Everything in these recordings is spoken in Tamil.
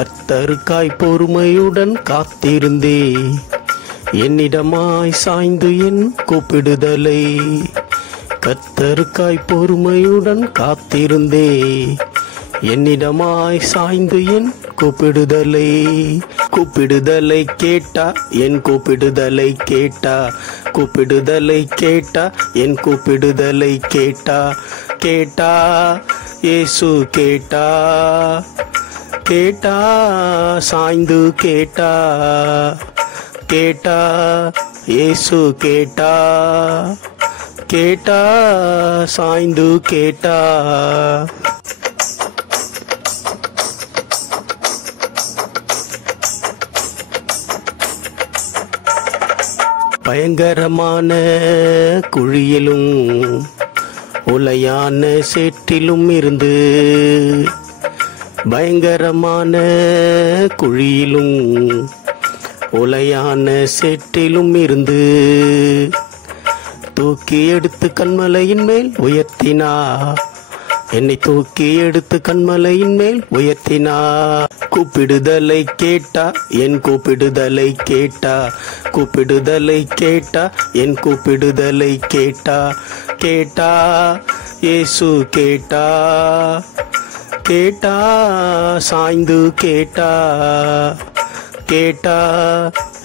கர்த்தருக்காய் பொறுமையுடன் காத்திருந்தே என்னிடமாய் சாய்ந்து என் கூப்பிடுதலை கர்த்தருக்காய் பொறுமையுடன் காத்திருந்தே என்னிடமாய் சாய்ந்து என் கூப்பிடுதலை கேட்டா என் கூப்பிடுதலை கேட்டா என் கூப்பிடுதலை கேட்டா இயேசு கேட்டா சாய்ந்து கேட்டா இயேசு கேட்டா சாய்ந்து கேட்டா. பயங்கரமான குழியிலும் உலையான சேற்றிலும் இருந்து பயங்கரமான குழியிலும் உலையான சேற்றிலும் இருந்து தூக்கி எடுத்து கண்மலையின் மேல் உயர்த்தினா என்னை தூக்கி எடுத்து கண்மலையின் மேல் உயர்த்தினா கூப்பிடுதலை கேட்டா என் கூப்பிடுதலை கேட்டா என் கூப்பிடுதலை கேட்டா இயேசு கேட்டா சாய்ந்து கேட்டா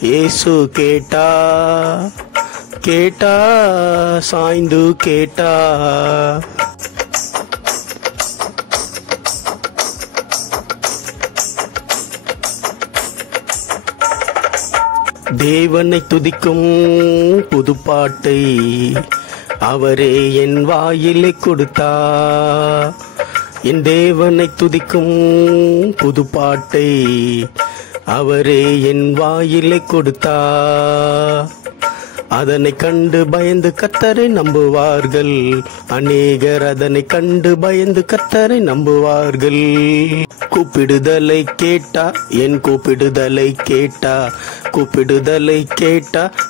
இயேசு கேட்டா சாய்ந்து கேட்டா. தேவனை துதிக்கும் புதுப்பாட்டை அவரே என் வாயிலை கொடுத்தா என் தேவனை துதிக்கும் புதுப்பாட்டை அவரே என் வாயிலை கொடுத்தா அதனை கண்டு பயந்து கர்த்தரை நம்புவார்கள் அநேகர் அதனை கண்டு பயந்து கர்த்தரை நம்புவார்கள் கூப்பிடுதலை கேட்டா என் கூப்பிடுதலை கேட்டா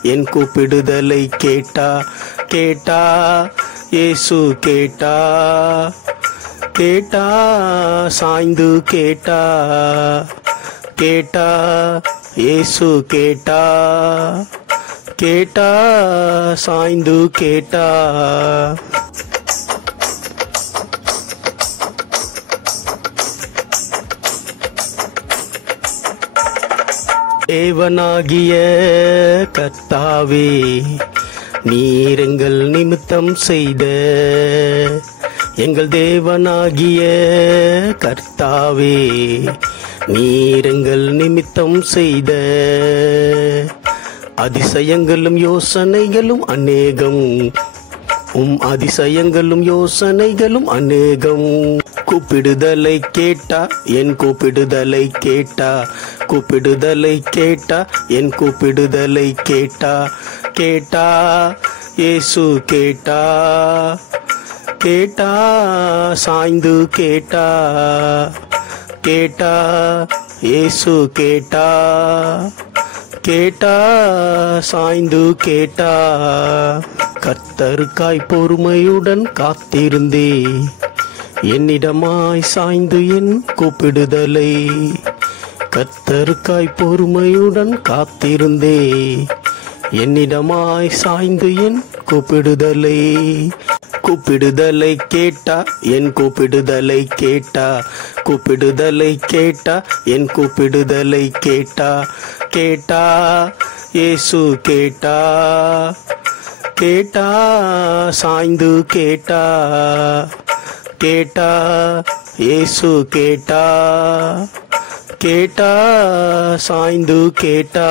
என் கூப்பிடுதலை கேட்டா இயேசு கேட்டா சாய்ந்து கேட்டா இயேசு கேட்டா சாய்ந்து கேட்டா. தேவனாகிய கர்த்தாவே நீர் எங்கள் நிமித்தம் செய்த எங்கள் தேவனாகிய கர்த்தாவே நீர் எங்கள் நிமித்தம் செய்த அதிசயங்களும் யோசனைகளும் அநேகம் அதிசயங்களும் யோசனைகளும் அநேகம் கூப்பிடுதலை கேட்டா என் கூப்பிடுதலை கேட்டா என் கூப்பிடுதலை கேட்டா இயேசு கேட்டா சாய்ந்து கேட்டா இயேசு கேட்டா சாய்ந்து கேட்டா. கர்த்தருக்காய் பொறுமையுடன் காத்திருந்தே என்னிடமாய் சாய்ந்து என் கூப்பிடுதலை கர்த்தருக்காய் பொறுமையுடன் காத்திருந்தே என்னிடமாய் சாய்ந்து என் கூப்பிடுதலை கேட்டா என் கூப்பிடுதலை கேட்டா என் கூப்பிடுதலை கேட்டா இயேசு கேட்டா சாய்ந்து கேட்டா இயேசு கேட்டா சாய்ந்து கேட்டா.